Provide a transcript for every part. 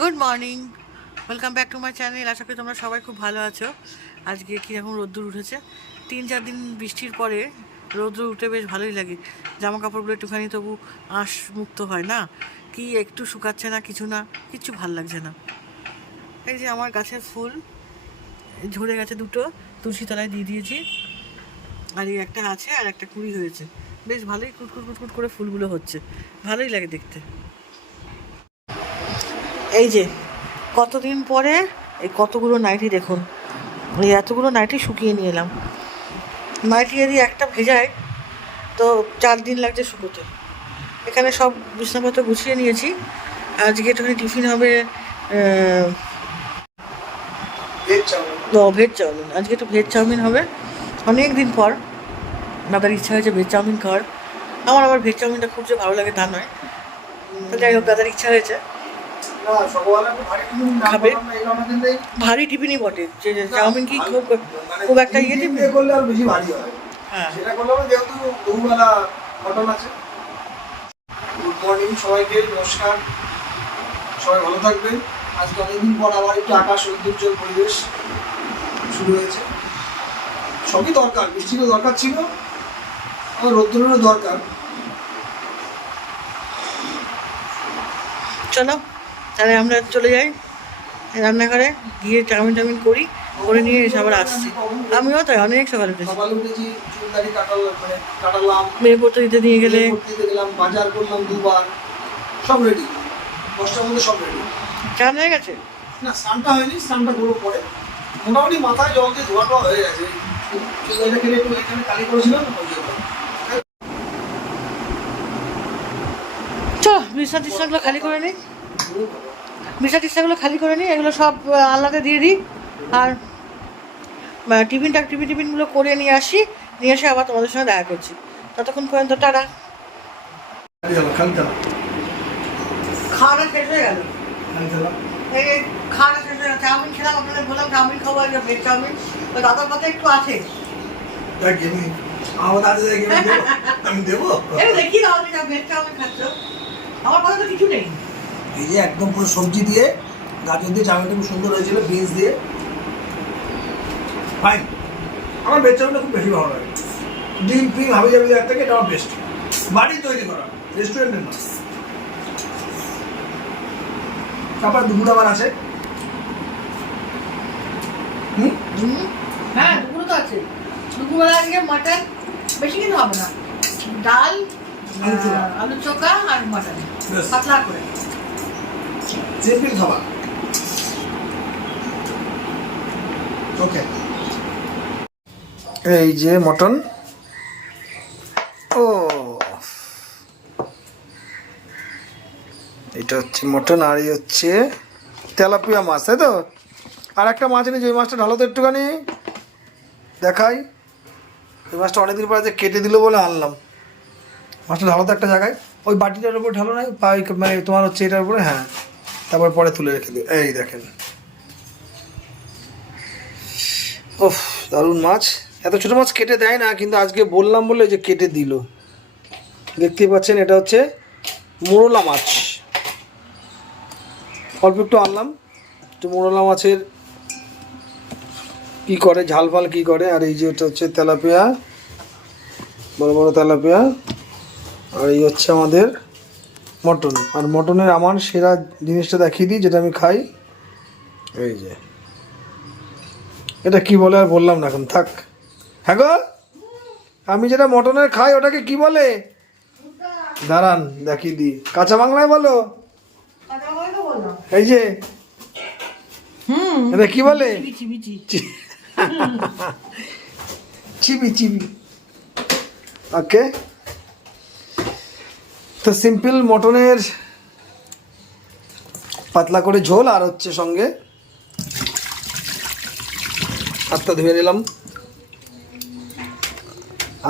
Good morning, welcome back to my channel. আশা করি তোমরা সবাই খুব ভালো আছো। আজকে কীরকম রোদ্দুর উঠেছে, 3-4 দিন বৃষ্টির পরে রোদ্দুর উঠে বেশ ভালোই লাগে। জামা কাপড়গুলো একটুখানি তবু আঁশ মুক্ত হয় না, কি একটু শুকাচ্ছে না, কিছু না, কিচ্ছু ভাল লাগছে না। এই যে আমার গাছের ফুল ঝরে গেছে, দুটো তুলসী তলায় দিয়ে দিয়েছি, আর এই একটা আছে আর একটা কুড়ি হয়েছে। বেশ ভালোই কুটকুট কুটকুট করে ফুলগুলো হচ্ছে, ভালোই লাগে দেখতে। এই যে কতদিন পরে এই কতগুলো নাইটি, দেখুন এই এতগুলো নাইটি শুকিয়ে নিয়ে এলাম। নাইটি যদি একটা ভেজায় তো 4 দিন লাগছে শুকোতে। এখানে সব বিছানাপত্র গুছিয়ে নিয়েছি। আজকে একটুখানি টিফিন হবে ভেজ চাউমিন। আজকে একটু ভেজ চাউমিন হবে, অনেক দিন পর দাদার ইচ্ছা হয়েছে ভেজ চাউমিন খাওয়ার। আমার আবার ভেজ চাউমিনটা খুব যে ভালো লাগে তা নয়, তো যাই হোক দাদার ইচ্ছা হয়েছে খাবে। ভারী টিফিনই বটে, যে চাউমিন কি খুব একটা ইয়ে টিফিন করলে আর বেশি ভারী হয়। হ্যাঁ, সেটা করলে যেহেতু দুবেলা মটন আছে। গুড মর্নিং সবাইকে, নমস্কার, সবাই ভালো থাকবেন। আজকে অনেকদিন পর আবার একটু আকাশ ঐতিহ্যর পরিবেশ শুরু হয়েছে। সবই দরকার, বৃষ্টিরও দরকার ছিল, আমার রোদ্দুরেরও দরকার। চলো তাহলে আমরা চলে যাই রান্নাঘরে, গিয়ে চাউমিন টাউমিন করে নিয়ে এসে আবার আসছি। আমিও তাই অনেক সকালে উঠেছি, চুলদারি কাটালাম, মেয়ে পড়তে দিতে নিয়ে গেলে গেলাম, বাজার করলাম দুবার, সব রেডি, 10টার মধ্যে সব রেডি। চান হয়ে গেছে না, স্নানটা হয়নি, স্নানটা করবো পরে। মোটামুটি মাথায় জল দিয়ে ধোয়াটা হয়ে গেছে। চুলদারিটা খেলে একটু এখানে কালি করেছিলাম। চলো বিছনা টিছনাগুলো খালি করে নিই, বিছনা টিছনাগুলো খালি করে নিই, এগুলো সব আলনাতে দিয়ে দিই, আর টিফিনগুলো করে নিয়ে আসি, নিয়ে এসে আবার তোমাদের সঙ্গে দেখা করছি। ততক্ষণ পর্যন্ত টাটা। খাওয়াটা শেষ হয়ে গেল, এই খাওয়াটা শেষ হয়ে গেল। চাউমিন খেলাম, আপনাদের বললাম চাউমিন খাবো, আর ভেজ চাউমিন ওই দাদার কথা একটু আছে, আমি দেবো। দেখি দাও ভেজ চাউমিন খাচ্ছ, আমার কথা তো কিছু নেই। এই যে একদম পুরো সবজি দিয়ে, গাজর দিয়ে চাউমিনটা খুব সুন্দর হয়েছিল, বিনস দিয়ে, ফাইন। আমার ভেজ চাউমিনটা খুব বেশি ভালো লাগে। ডিম ফিম হাবি জাবি দেওয়ার থেকে এটা আমার বেস্ট, বাড়ির তৈরি করা, রেস্টুরেন্টের না। তারপর দুপুর আবার আছে। হ্যাঁ দুপুরে তো আছে, দুপুরবেলা আজকে মাটন, বেশি কিন্তু হবে না, ডাল, আলু চোখা আর মাটন, পাতলা করে সিম্পল খাবার। ওকে, এই যে মটন, ও এটা হচ্ছে মটন, আর এই হচ্ছে তেলাপিয়া মাছ, তাই তো? আর একটা মাছ এনেছি, ওই মাছটা ঢালো তো একটুখানি দেখাই। ওই মাছটা অনেকদিন পরে যে কেটে দিল বলে আনলাম। মাছটা ঢালো তো একটা জায়গায়, ওই বাটিটার উপর ঢালো, নাই মানে তোমার হচ্ছে এটার উপরে, হ্যাঁ, তারপরে পরে তুলে রেখে দিও। এই দেখেন, ওফ দারুণ মাছ। এত ছোটো মাছ কেটে দেয় না, কিন্তু আজকে বললাম বলে যে কেটে দিল। দেখতেই পাচ্ছেন, এটা হচ্ছে মোরলা মাছ, অল্প একটু আনলাম। একটু মোরলা মাছের কী করে, ঝাল ফাল কী করে। আর এই যে এটা হচ্ছে তেলাপিয়া, বড় বড় তেলাপিয়া। আর এই হচ্ছে আমাদের মটন। আর মটনের আমার সেরা জিনিসটা দেখিয়ে দিই, যেটা আমি খাই। এই যে এটা কি বলে আর বললাম না, এখন থাক। হ্যাঁ গো, আমি যেটা মটনের খাই ওটাকে কি বলে, দাঁড়ান দেখিয়ে দিই, কাঁচা বাংলায় বলো। এই যে এটা কি বলে, চিবি চিবি। ওকে, তো সিম্পল মটনের পাতলা করে ঝোল, আর হচ্ছে সঙ্গে হাতটা ধুয়ে নিলাম,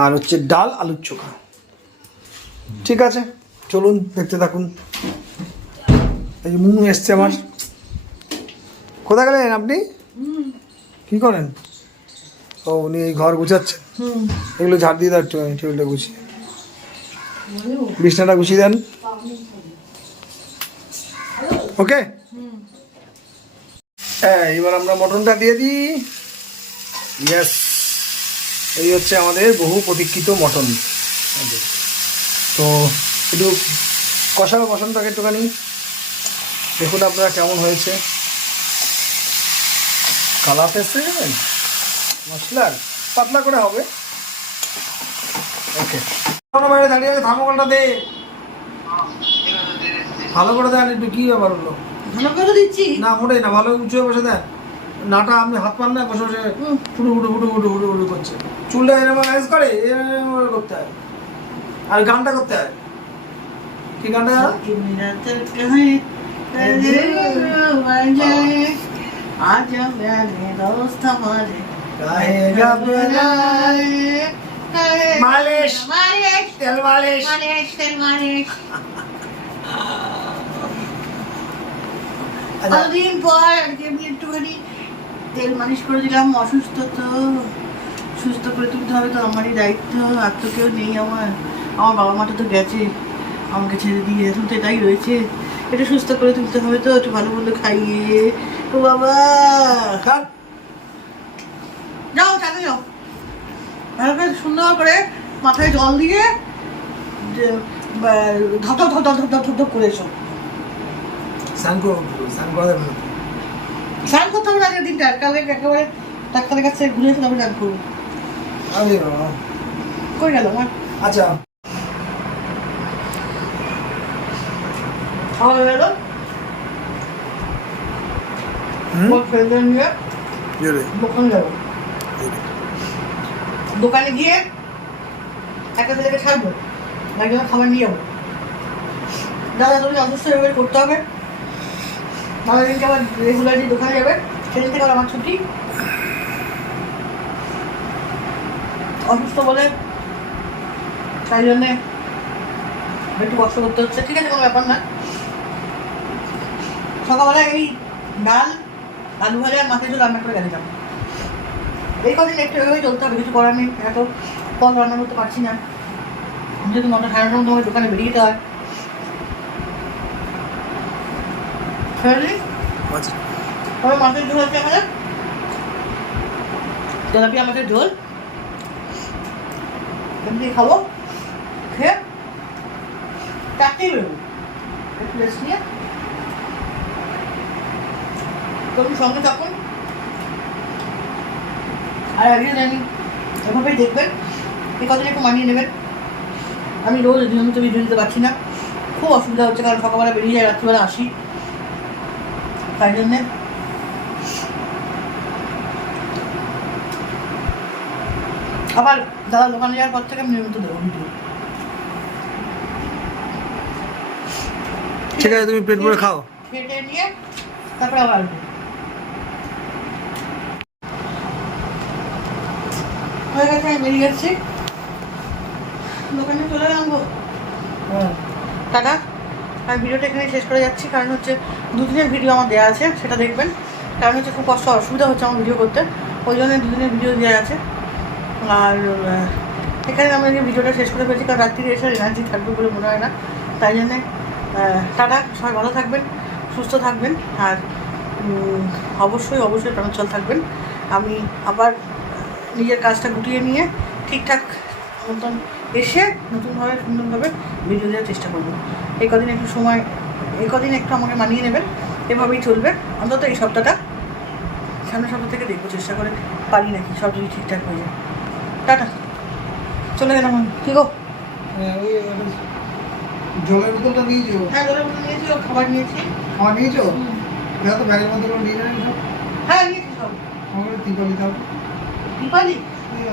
আর হচ্ছে ডাল আলুর চোখা। ঠিক আছে, চলুন দেখতে থাকুন। এই যে মুনু এসছে আমার। কোথায় গেলেন আপনি, কি করেন? ও উনি এই ঘর গুছাচ্ছেন, এগুলো ঝাড় দিয়ে দাও একটু, টেবিলটা গুছিয়ে, বিছনাটা গুছিয়ে দেন। ওকে, হ্যাঁ এবার আমরা মটনটা দিয়ে দিই। ইয়েস, এই হচ্ছে আমাদের বহু প্রতীক্ষিত মটন। তো একটু কষানো মটনটাকে একটুখানি দেখুন আপনারা কেমন হয়েছে। কালার টেস্ট হয়ে যাবেন মশলার, পাতলা করে হবে। ওকে, বাইরে দাঁড়িয়ে আছে, থার্মোকলটা দে, ভালো করে দেন একটু। কি ব্যাপার হলো? ভালো করে দিচ্ছি না মোটেই না, ভালো উঁচু হয়ে বসে দেন। নাটা আপনি হাত পান না, বসে বসে ফুটু ফুটু ফুটু ফুটু ফুটু ফুটু করছে। চুলটা এরকম অ্যাজ করে এরকম করতে হয়, আর গানটা করতে হয়। কি গানটা? মালিশ, তেল মালিশ। কতদিন পর আজকে আমি একটুখানি তেল মালিশ করে দিলাম। অসুস্থ তো, সুস্থ করে তুলতে হবে তো আমারই দায়িত্ব। আর তো কেউ নেই আমার, আমার বাবা মাটা তো গেছে আমাকে ছেড়ে দিয়ে, এখন তো এটাই রয়েছে। একটু সুস্থ করে তুলতে হবে তো, একটু ভালো মন্দ খাইয়ে। ও বাবা, যাও চালে যাও, ভালো করে সুন্দর করে মাথায় জল দিয়ে ধপ ধপ ধপ ধপ ধপ ধপ করে এসো। স্নান করবো, স্নান করা যাবে না। স্নান করতে হবে না আজকের দিনটা, কালকে একেবারে ডাক্তারের কাছে ঘুরে এসে তবে স্নান করবো। আরে বাবা, কই গেল আমার? আচ্ছা খাওয়া হয়ে গেল। ফ্রেন্ডদের নিয়ে দোকানে যাবো, দোকানে গিয়ে একটা ছেলেকে ছাড়বো, একজনের খাবার নিয়ে যাবো। দাদা তুমি অসুস্থ এভাবে করতে হবে, দাদা দিনকে আবার রেগুলারলি দোকানে যাবে, সেদিন থেকে আবার আমার ছুটি। অসুস্থ বলে তাই জন্যে একটু কষ্ট করতে হচ্ছে। ঠিক আছে, কোনো ব্যাপার না। সকালবেলা এই ডাল, আলু ভাজা আর মাছের ঝোল রান্না করে গেছিলাম। এই কদিন একটু এভাবেই চলতে হবে, কিছু করার নেই। এত ফল রান্না করতে পারছি না, যেহেতু 9টা সাড়ে 9টার মধ্যে দোকানে বেরিয়ে যেতে হয়। তবে মাছের ঝোল হচ্ছে আমাদের তেলাপিয়া মাছের ঝোল, এমনি খাবো। খেয়ে চারটেই বেরোবো, একটু রেস্ট নিয়ে। তখন সঙ্গে তখন আর আগে জানি এভাবেই দেখবেন, এই কদিন একটু মানিয়ে নেবেন। আমি রোজ নিয়মিত ভিডিও দিতে পারছি না, খুব অসুবিধা হচ্ছে, কারণ সকালবেলা বেরিয়ে যায়, রাত্রিবেলা আসি, তাই জন্যে আবার দাদা দোকানে যাওয়ার পর থেকে আমি নিয়মিত দেবো ভিডিও। ঠিক আছে, তুমি পেট ভরে খাও। খেটে নিয়ে তারপরে আবার আসবো। হয়ে গেছে, আমি বেরিয়ে যাচ্ছি, দোকানে চলে যাবো। টাটা। আমি ভিডিওটা এখানে শেষ করে যাচ্ছি, কারণ হচ্ছে 2 দিনের ভিডিও আমার দেওয়া আছে, সেটা দেখবেন। কারণ হচ্ছে খুব কষ্ট, অসুবিধা হচ্ছে আমার ভিডিও করতে, ওই জন্য 2 দিনের ভিডিও দেওয়া আছে। আর এখানে আমি ভিডিওটা শেষ করে ফেলছি, কারণ রাত্রিরে এসে এনার্জি থাকবে বলে মনে হয় না। তাই জন্যে টাটা, সবাই ভালো থাকবেন, সুস্থ থাকবেন, আর অবশ্যই অবশ্যই প্রাণোচ্ছল থাকবেন। আমি আবার নিজের কাজটা গুটিয়ে নিয়ে ঠিকঠাক মতন এসে নতুনভাবে সুন্দরভাবে ভিডিও দেওয়ার চেষ্টা করবো। এই কদিন একটু সময়, এই কদিন একটু আমাকে মানিয়ে নেবেন, এভাবেই চলবে অন্তত এই সপ্তাহটা। সামনের সপ্তাহ থেকে দেখবো চেষ্টা করে পারি নাকি সব যদি ঠিকঠাক হয়ে যায়। টাটা, চলে গেলাম আমি। কি গো? জলের বোতলটা নিয়েছো? হ্যাঁ, জলের বোতল নিয়েছি, খাবার নিয়েছি। খাবার নিয়েছো? দেখো তো ব্যাগের মধ্যে নিয়ে যাবে সব। হ্যাঁ নিয়েছি সব। আমার টিপা দিতে হবে। দীপালি এই